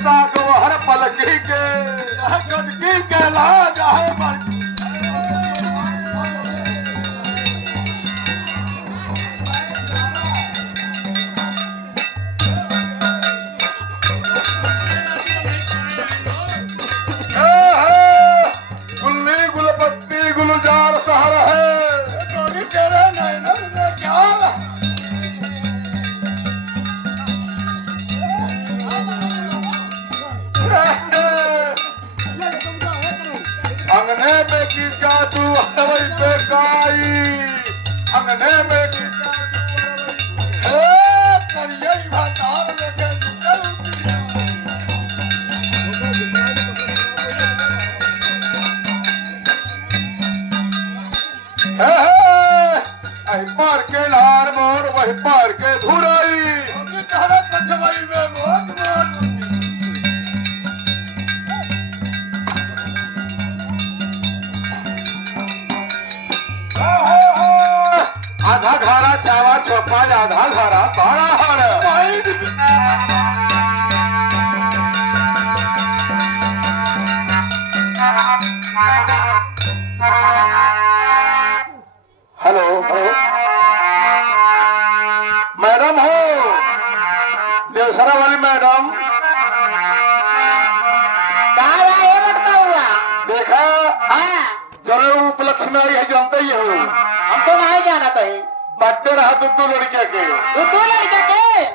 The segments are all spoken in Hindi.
सागो हर पलकी के गदगी के लाज है मर गुल्ली गुलपत्ती गुलजार सहर है तोरी तेरे नैनन में क्या अंगने में किसका तू वैसे काई अंगने में किसका तू करिए भतार लेके पार के लार मोर वही पार के धुराई आधा घारा चावा चौपा आधा घारा बारा हार हेलो मैडम हो देवसरा वाली मैडम देखा जरूर उपलक्ष्य में आई है जानते ही हो हम तो नहीं जाना कहीं बर्थडे रहा दो लड़के के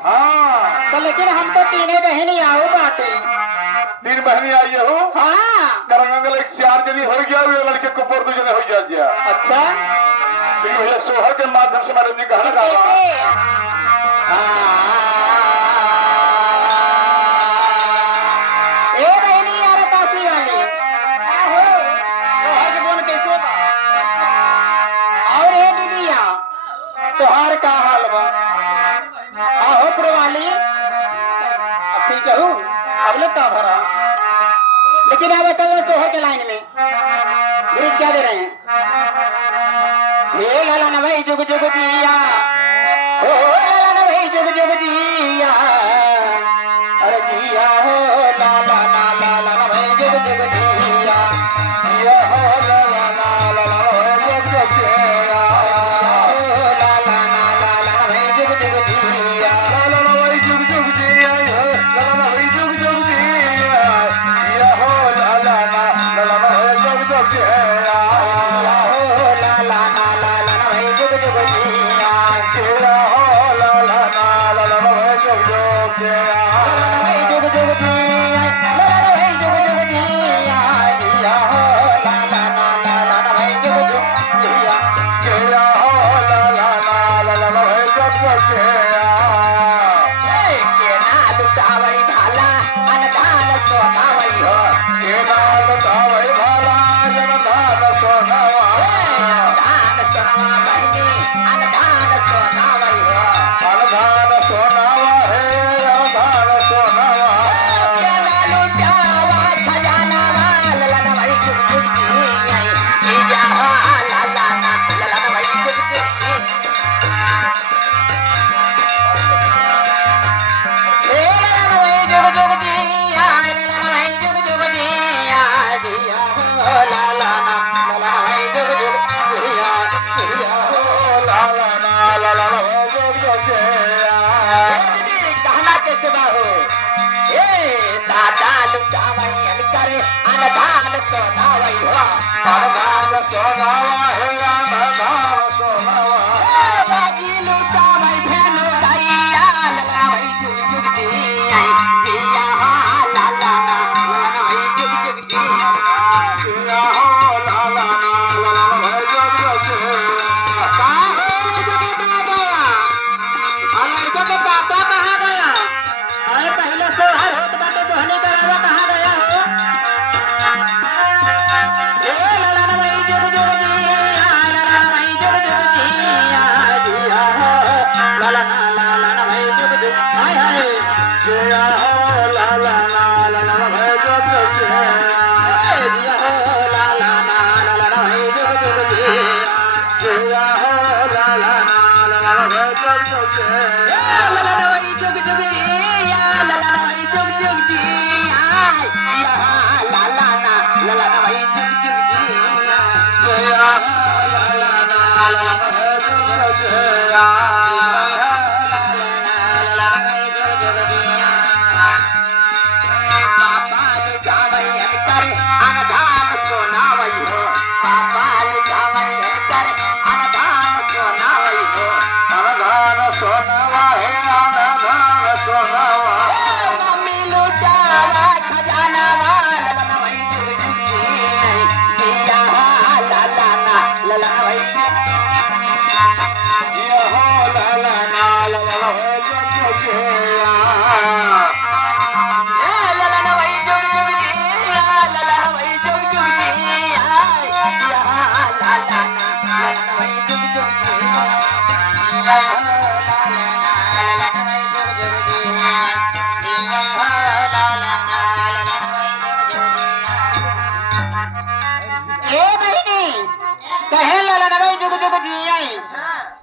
हाँ तो लेकिन हम तो तीनों बहनी आओ बाटे 3 बहनी आई हो हाँ करंगल एक 4 जनी हो गया हुए लड़के को पर 2 जने हो जा अच्छा लेकिन भैया सोहर के माध्यम से मैडम जी कहना तोहार का हाल बा आहो पुरवाली ठीक है अब ले का भरा लेकिन अब चल तोहर के लाइन में ग्रुप क्या दे रहे हैं ये लाला न भाई जुग जुग जिया ओ लाला न भाई जुग जुग जिया अरे जिया हो लाला ना लाला न भाई जुग जुग जिया जिया हो लाला ना लाला न भाई जुग जुग जिया जुग जुग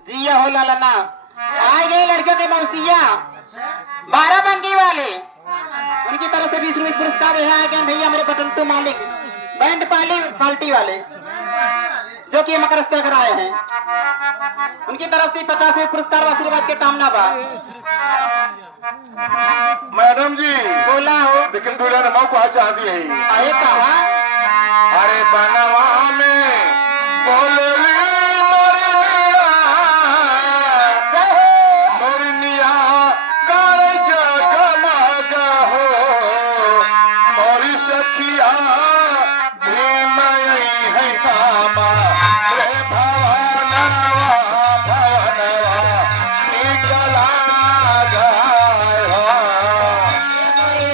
जिया हो लालना आए गए लड़कियों के मौसिया 12 बंगी वाले उनकी तरफ से 20 रुपए पुरस्कार यहाँ आए गए भैया मेरे बटंटू मालिक बैंड पार्टी वाले जो कि मकर चक्र आए हैं उनकी तरफ से 50 रुपए पुरस्कार आशीर्वाद के कामना बा। मैडम जी बोला हो लेकिन दुल्हन माँ को चाहती है अरे कहा अरे बनवा में बोलली मोरनिया कर जगमग हो मोरी सखिया भीमई है कामा रे भवनवा भवनवा निकला गए हो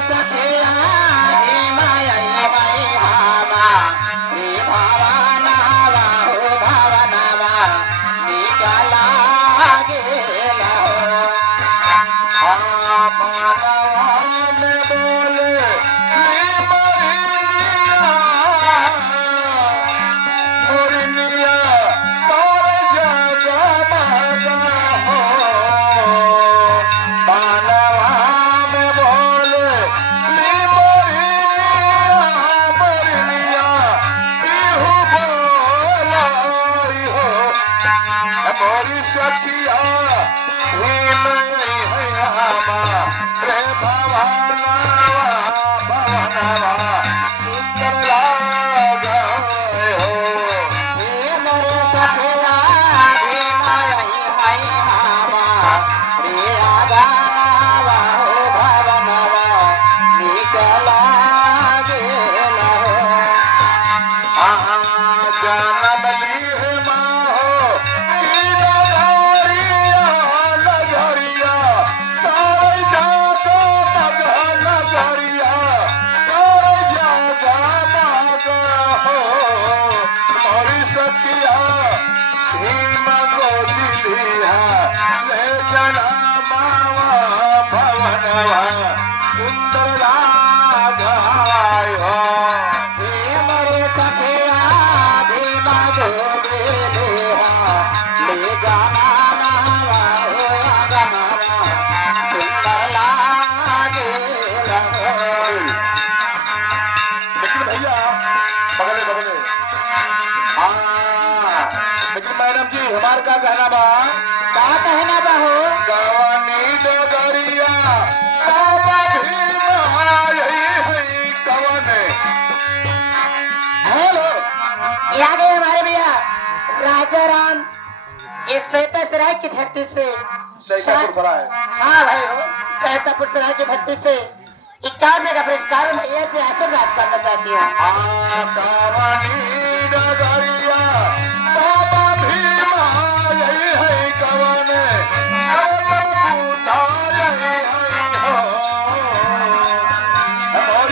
सखिया रे भवनवा भवनवा सुंदर लागे हो मोरे सखिया रे आगावा हो भवनवा निकला गेला हो जनम लिए माँ हो नजरिया तार जाता मग नजरिया तार जाता मग हो मोरी सखिया भीम को दिलिया ले जना मावा भवनवा सुंदर लागाय हो मोरे सखिया भीमा गो ले जाना मावा हो आगमना सुंदर लागेला हो। लेकिन भैया बगले बगले लेकिन मैडम जी हमारे का कहना बा का कहना बा हो कवनी डगरिया बाबा भीम आई हुई कवन हेलो यहाँ गए हमारे भैया राजा राम इस सराय की धरती से सैतापुर फराए हाँ भाई हो सैतापुर सराय की धरती से 51 का पुरस्कार भैया से आशीर्वाद करना चाहती हूँ। कवनी डगरिया